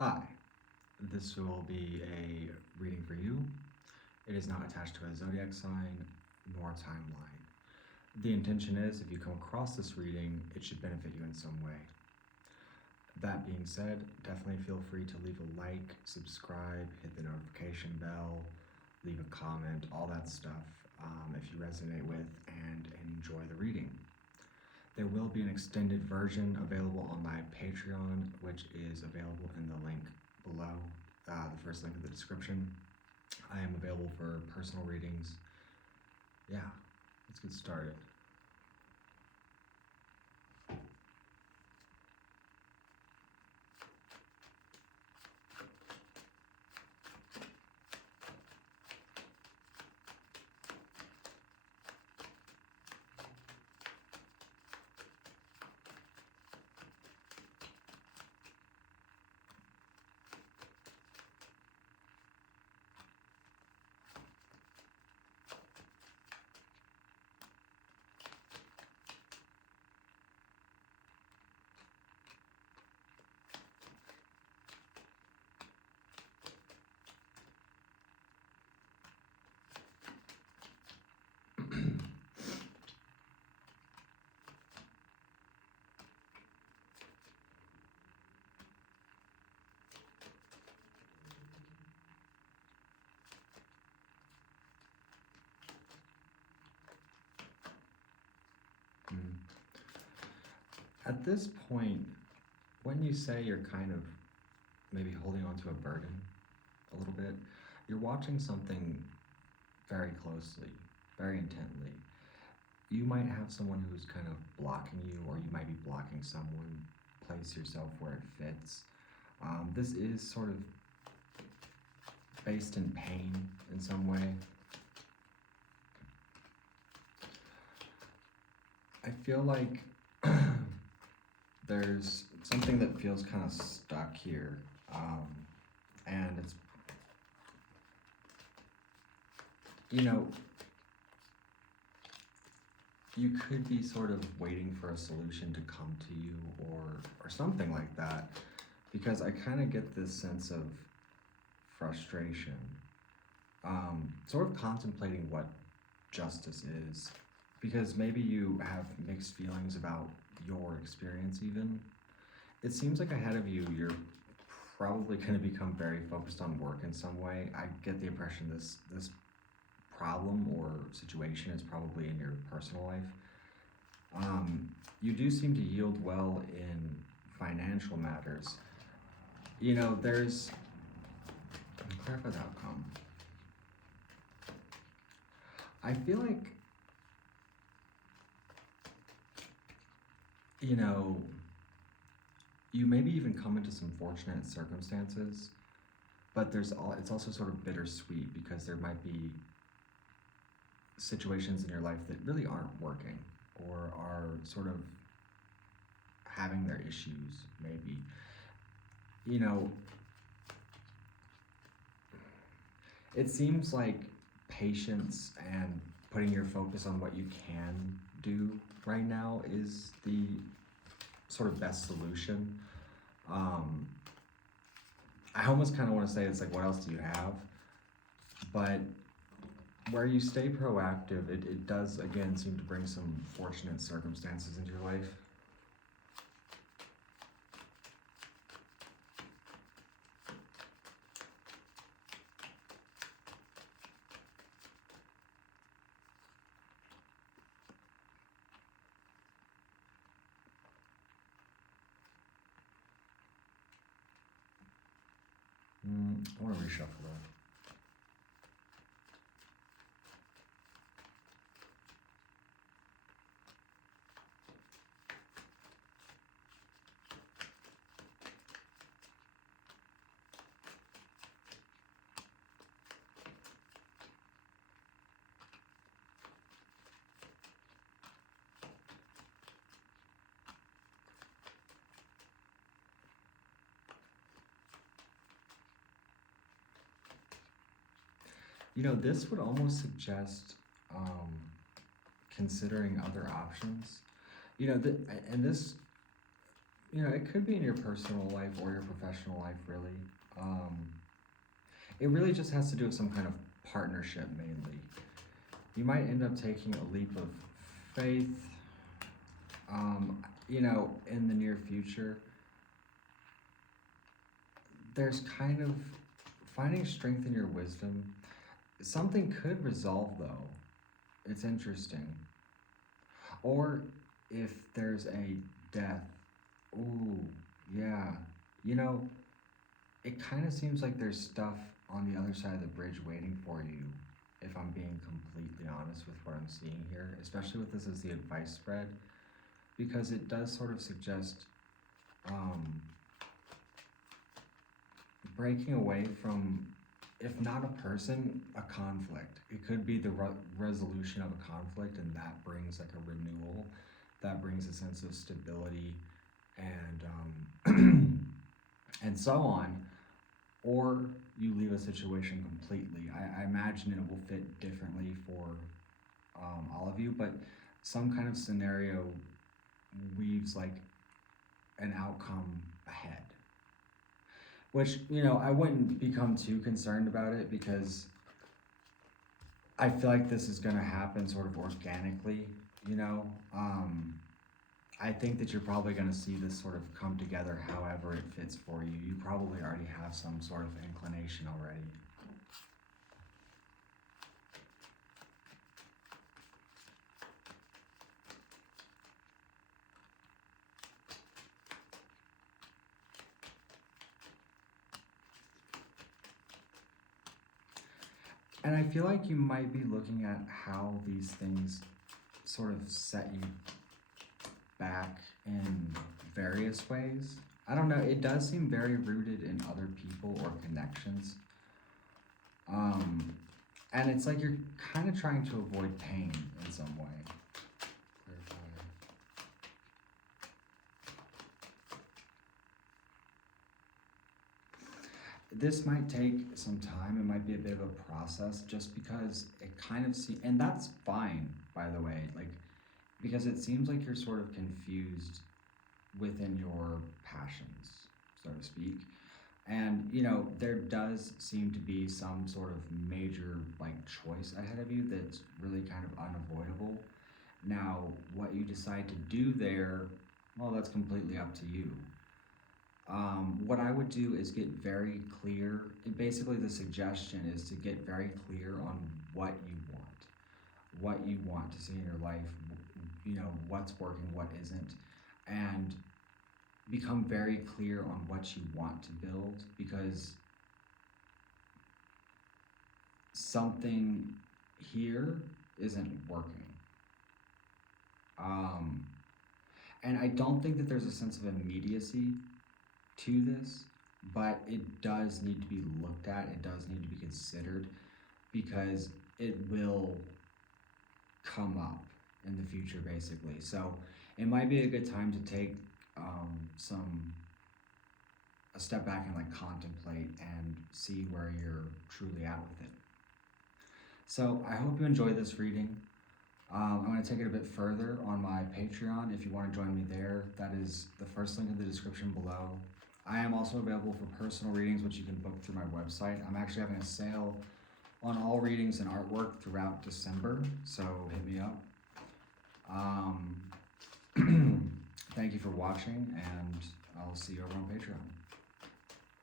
Hi, this will be a reading for you. It is not attached to a zodiac sign nor timeline. The intention is if you come across this reading, it should benefit you in some way. That being said, definitely feel free to leave a like, subscribe, hit the notification bell, leave a comment, all that stuff if you resonate with and enjoy the reading. There will be an extended version available on my Patreon, which is available in the link below, the first link in the description. I am available for personal readings. Yeah, let's get started. At this point, when you say you're kind of maybe holding on to a burden a little bit, you're watching something very closely, very intently. You might have someone who's kind of blocking you, or you might be blocking someone. Place yourself where it fits. This is sort of based in pain in some way. I feel like there's something that feels kind of stuck here, and it's, you could be sort of waiting for a solution to come to you, or something like that, because I kind of get this sense of frustration, sort of contemplating what justice is, because maybe you have mixed feelings about your experience even. It seems like ahead of you, you're probably going to become very focused on work in some way. I get the impression this problem or situation is probably in your personal life. You do seem to yield well in financial matters. There's, clarify the outcome. I feel like, you maybe even come into some fortunate circumstances, but it's also sort of bittersweet, because there might be situations in your life that really aren't working, or are sort of having their issues, maybe. It seems like patience and putting your focus on what you can do right now is the sort of best solution. I almost kind of want to say it's like, what else do you have? But where you stay proactive, it does, again, seem to bring some fortunate circumstances into your life. I want to reshuffle that. This would almost suggest considering other options. And this you know, it could be in your personal life or your professional life, really. It really just has to do with some kind of partnership, mainly. You might end up taking a leap of faith, you know, in the near future. There's kind of finding strength in your wisdom. Something could resolve, though. It's interesting. Or if there's a death. Ooh, yeah. You know, it kind of seems like there's stuff on the other side of the bridge waiting for you, if I'm being completely honest with what I'm seeing here, especially with this as the advice spread, because it does sort of suggest breaking away from, if not a person, a conflict. It could be the resolution of a conflict, and that brings like a renewal, that brings a sense of stability and and so on. Or you leave a situation completely. I imagine it will fit differently for all of you, but some kind of scenario weaves like an outcome ahead. Which, you know, I wouldn't become too concerned about it, because I feel like this is going to happen sort of organically, you know. I think that you're probably going to see this sort of come together however it fits for you. You probably already have some sort of inclination already. And I feel like you might be looking at how these things sort of set you back in various ways. I don't know, it does seem very rooted in other people or connections. And it's like you're kind of trying to avoid pain in some way. Clarify. This might take some time. It might be a bit of a process, just because it kind of and that's fine, by the way, like, because it seems like you're sort of confused within your passions, so to speak. And, you know, there does seem to be some sort of major, like, choice ahead of you that's really kind of unavoidable. Now, what you decide to do there, well, that's completely up to you. What I would do is get very clear. Basically, the suggestion is to get very clear on what you want to see in your life, you know, what's working, what isn't, and become very clear on what you want to build, because something here isn't working. And I don't think that there's a sense of immediacy to this, but it does need to be looked at, it does need to be considered, because it will come up in the future, basically. So it might be a good time to take a step back and like contemplate and see where you're truly at with it. So I hope you enjoyed this reading. I'm going to take it a bit further on my Patreon. If you want to join me there, that is the first link in the description below. I am also available for personal readings, which you can book through my website. I'm actually having a sale on all readings and artwork throughout December, so hit me up. Thank you for watching, and I'll see you over on Patreon.